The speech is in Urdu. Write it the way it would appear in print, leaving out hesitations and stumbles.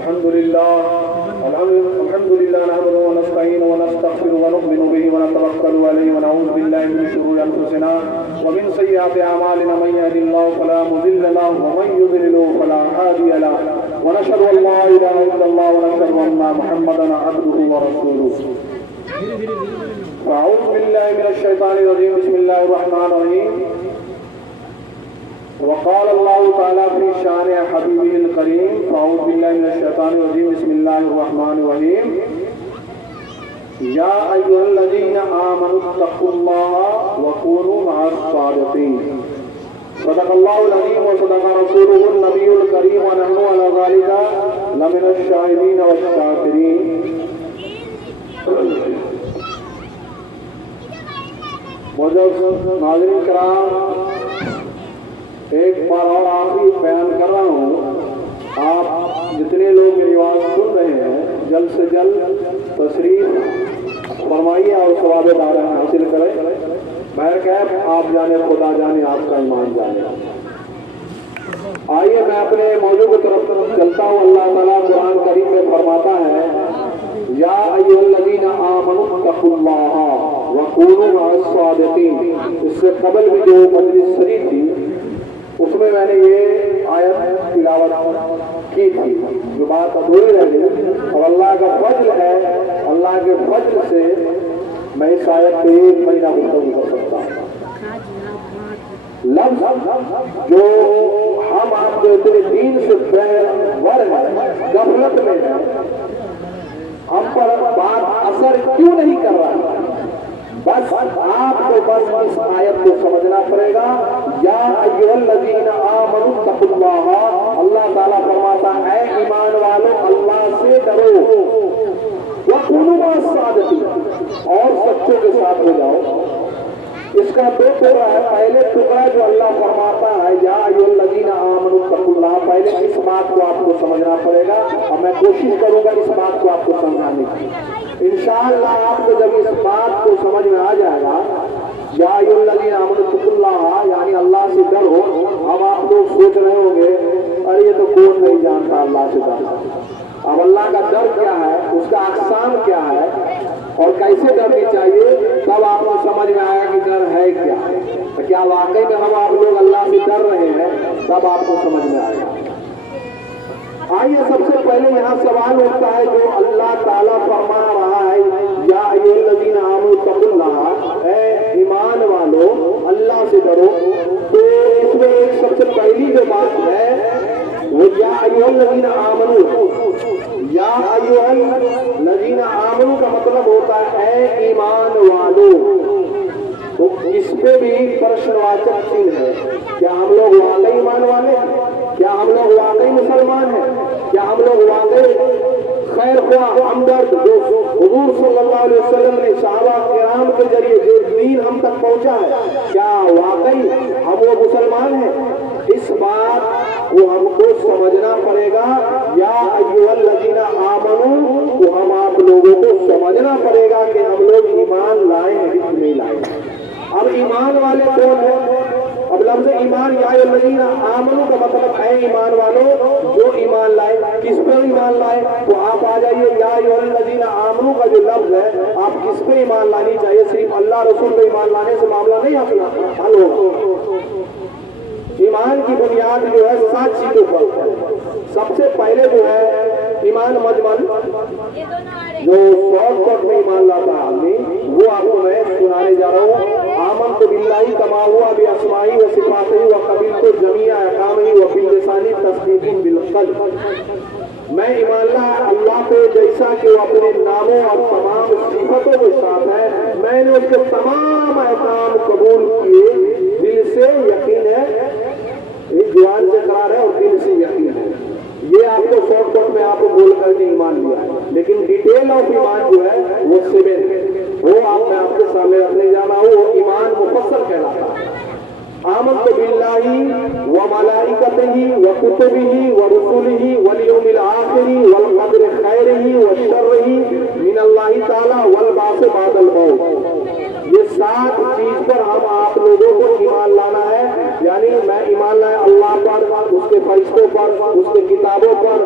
الحمد لله نحمده ونستعينه ونستغفره ونؤمن به ونتوكل عليه ونعوذ بالله من شرور انفسنا ومن سيئات اعمالنا من يهد الله فلا مضل له ومن يضلل فلا هادي له ونشهد ان لا اله الا الله ونشهد ان محمدا عبده ورسوله. أعوذ بالله من الشيطان الرجيم. بسم الله الرحمن الرحيم. وقال الله تعالى في شان حبيبه الكريم. أعوذ بالله من الشيطان الرجيم. بسم الله الرحمن الرحيم. يا أيها الذين آمنوا اتقوا الله وكونوا مع الصادقين. صدق الله العظيم وصدق رسوله النبي الكريم ونحن على ذلك لمن الشاهدين والشاكرين. معزز ناظرین کرام، ایک بار اور آخری بیان کر رہا ہوں. آپ جتنے لوگ میری آواز سن رہے ہیں جلد سے جلد تشریف فرمائیے اور ثواب دارہ حاصل کریں. بہرکیف آپ جانے خدا جانے آپ کا ایمان جانے. آئیے میں اپنے موضوع کی طرف چلتا ہوں. اللہ تعالیٰ قرآن کریم میں فرماتا ہے یا ایھا الذین آمنوا اتقوا اللہ وکونوا مع الصادقین. اس سے قبل بھی جو مجلس سری تھی اس میں نے یہ آیت تلاوت کی تھی جو بات ادھوری رہ گئی، اور اللہ کا فضل ہے، اللہ کے فضل سے میں اس آیت پہ ایک مہینہ گفتگو کر سکتا ہوں. لفظ جو ہم آپ کے دین سے غفلت میں ہے، ہم پر بات اثر کیوں نہیں کر رہا؟ بس آپ کو بس اس آیت کو سمجھنا پڑے گا. یا ایھا الذین آمنوا اتقوا اللہ. اللہ تعالیٰ فرماتا ہے اے ایمان والو اللہ سے ڈرو، وکونوا مع الصادقین، اور سچوں کے ساتھ ہو جاؤ. اس کا دو ٹکڑا ہے. پہلے ٹکڑا جو اللہ فرماتا ہے یا ایھا الذین آمنوا اتقوا اللہ، پہلے اس بات کو آپ کو سمجھنا پڑے گا اور میں کوشش کروں گا اس بات کو آپ کو سمجھانے کی. انشاءاللہ آپ کو جب اس بات کو سمجھ میں آ جائے گا یا ایھا الذین آمنوا اتقوا اللہ یعنی اللہ سے ڈرو. اب آپ لوگ سوچ رہے ہوں گے ارے یہ تو کون نہیں جانتا اللہ سے ڈر. اب اللہ کا ڈر کیا ہے، اس کا اقسام کیا ہے اور کیسے ڈرنی چاہیے، تب آپ کو سمجھ میں آیا کہ ڈر ہے کیا. کیا واقعی میں ہم آپ لوگ اللہ سے ڈر رہے ہیں، تب آپ کو سمجھ میں آئے گا. آئیے سب سے پہلے یہاں سوال اٹھتا ہے جو اللہ تعالیٰ فرما رہا ہے یا ایھا الذین آمنوا اتقوا اللہ، اے ایمان والو اللہ سے ڈرو. تو اس میں ایک سب سے پہلی جو بات ہے وہ یا ایھا الذین آمنوا. یا ایھا الذین آمنوا کا مطلب ہوتا ہے اے ایمان والو. تو اس پہ بھی پرشنواچک چین ہے. کیا ہم لوگ واقعی ایمان والے ہیں؟ کیا ہم لوگ واقعی مسلمان ہیں؟ کیا ہم لوگ واقعی خیر خواہ ہمدرد جو حضور صلی اللہ علیہ وسلم نے صحابہ کرام کے ذریعے جو دین ہم تک پہنچا ہے، کیا واقعی ہم وہ مسلمان ہیں؟ اس بات کو ہم کو سمجھنا پڑے گا. یا ایھا الذین آمنوا کو ہم آپ لوگوں کو سمجھنا پڑے گا کہ ہم لوگ ایمان لائے ہیں کہ نہیں لائے. اب ایمان والے کون ہیں؟ اب لفظ ایمان یا ایھا الذین آمنوا کا مطلب اے ایمان والو جو ایمان لائے. کس پر ایمان لائے؟ تو آپ آ جائیے یا ایھا الذین آمنوا کا جو لفظ ہے آپ کس پہ ایمان لانی چاہیے؟ صرف اللہ رسول پہ ایمان لانے سے معاملہ نہیں حل ہوگا. ایمان کی بنیاد جو ہے 7 چیزوں پر ہے. سب سے پہلے جو ہے ایمان مجمل جو شارٹ کٹ میں ایمان لاتا ہے آدمی، وہ آپ کو میں سنانے جا رہا ہوں. آمنت باللہ کما ہوا باسمائہ و صفاتہ وقبلت جمیع احکامہ وباللسان تصدیق بالقلب. میں ایمان لایا اللہ پہ جیسا کہ وہ اپنے ناموں اور تمام صفتوں کے ساتھ ہے. میں نے اس کے تمام احکام قبول کیے. دل سے یقین ہے، زبان سے اقرار ہے اور دل سے یقین ہے. یہ آپ کو شارٹ کٹ میں آپ کو بول کر کے ایمان لیا ہے، لیکن ڈیٹیل آف ایمان جو ہے وہ 7 ہے. وہ میں آپ کے سامنے رکھنے جا رہا ہوں. وہ ایمان مفصل کہلاتا ہے. آمنت باللہ وملائکتہ وکتبہ ورسلہ والیوم الآخر والقدر خیرہ وشرہ من اللہ تعالی والبعث بعد الموت. یہ 7 چیز پر ہم آپ لوگوں کو ایمان لانا ہے. یعنی میں ایمان لایا اللہ پر، اس کے فرشتوں پر، اس کے کتابوں پر،